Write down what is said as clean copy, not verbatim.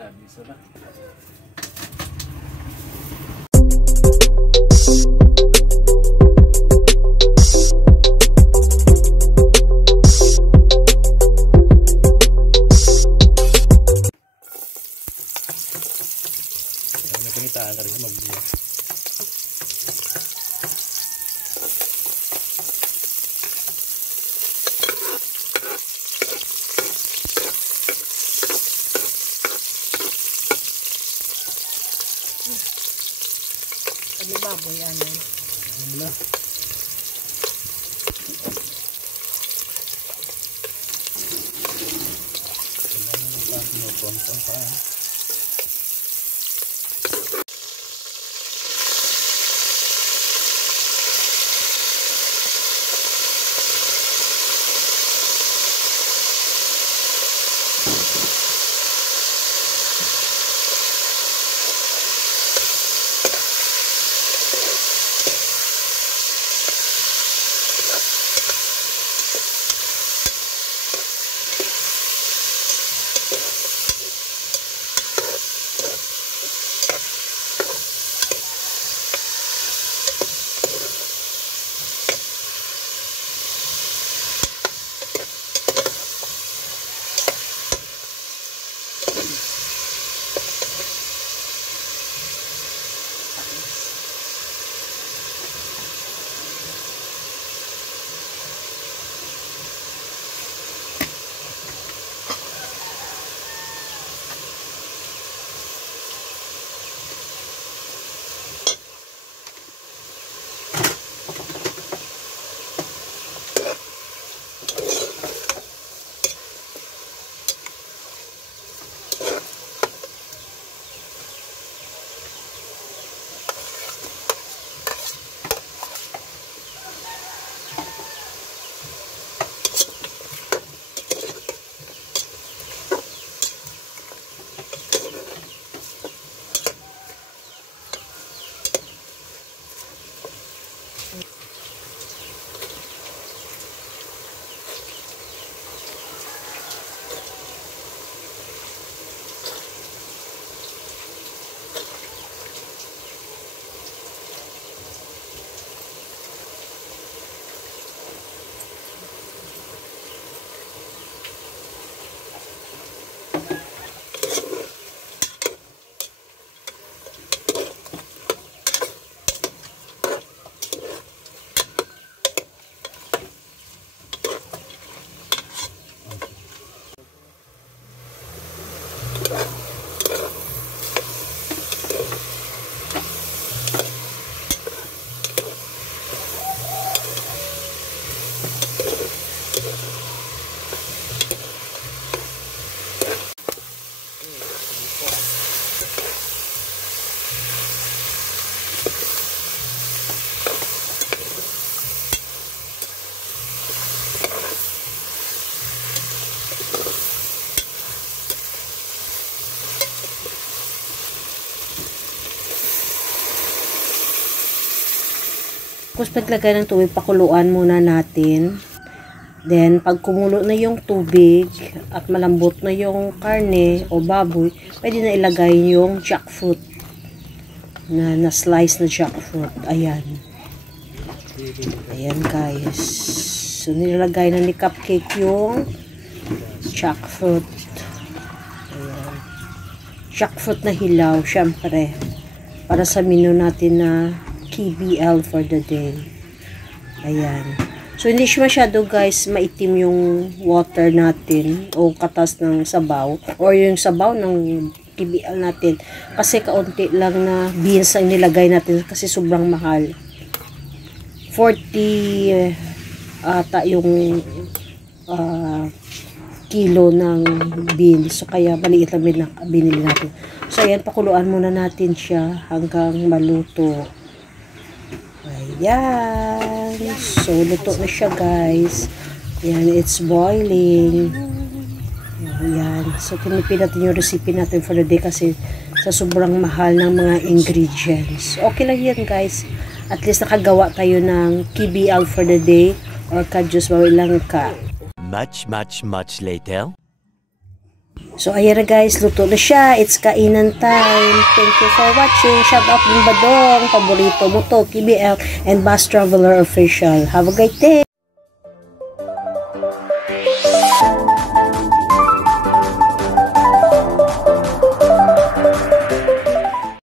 Bisa na. Pinitaan ka rin mag-buwa. Ano baboy ano? Wala. Tapos paglagay ng tubig, pakuluan muna natin. Then, pag kumulo na yung tubig at malambot na yung karne o baboy, pwede na ilagay yung jackfruit. Na slice na jackfruit. Ayan. Ayan guys. So, nilagay na ni Cupcake yung jackfruit. Ayan. Jackfruit na hilaw, syempre. Para sa menu natin na KBL for the day. Ayan. So, hindi siya masyado guys maitim yung water natin o katas ng sabaw or yung sabaw ng KBL natin. Kasi kaunti lang na beans ang nilagay natin kasi sobrang mahal. 40 ata yung kilo ng beans. So, kaya maliit lang binili natin. So, ayan, pakuluan muna natin siya hanggang maluto. Ayan. So, luto na siya, guys. Ayan, it's boiling. Ayan. So, tinipid natin yung recipe natin for the day kasi sa sobrang mahal ng mga ingredients. Okay lang yan, guys. At least nakagawa tayo ng KBL for the day or kadyos bawilang ka. Much later. So, ayan na guys, luto na siya. It's kainan time. Thank you for watching. Shout out din Badong, paborito mo to, TBL, and Bus Traveler Official. Have a great day!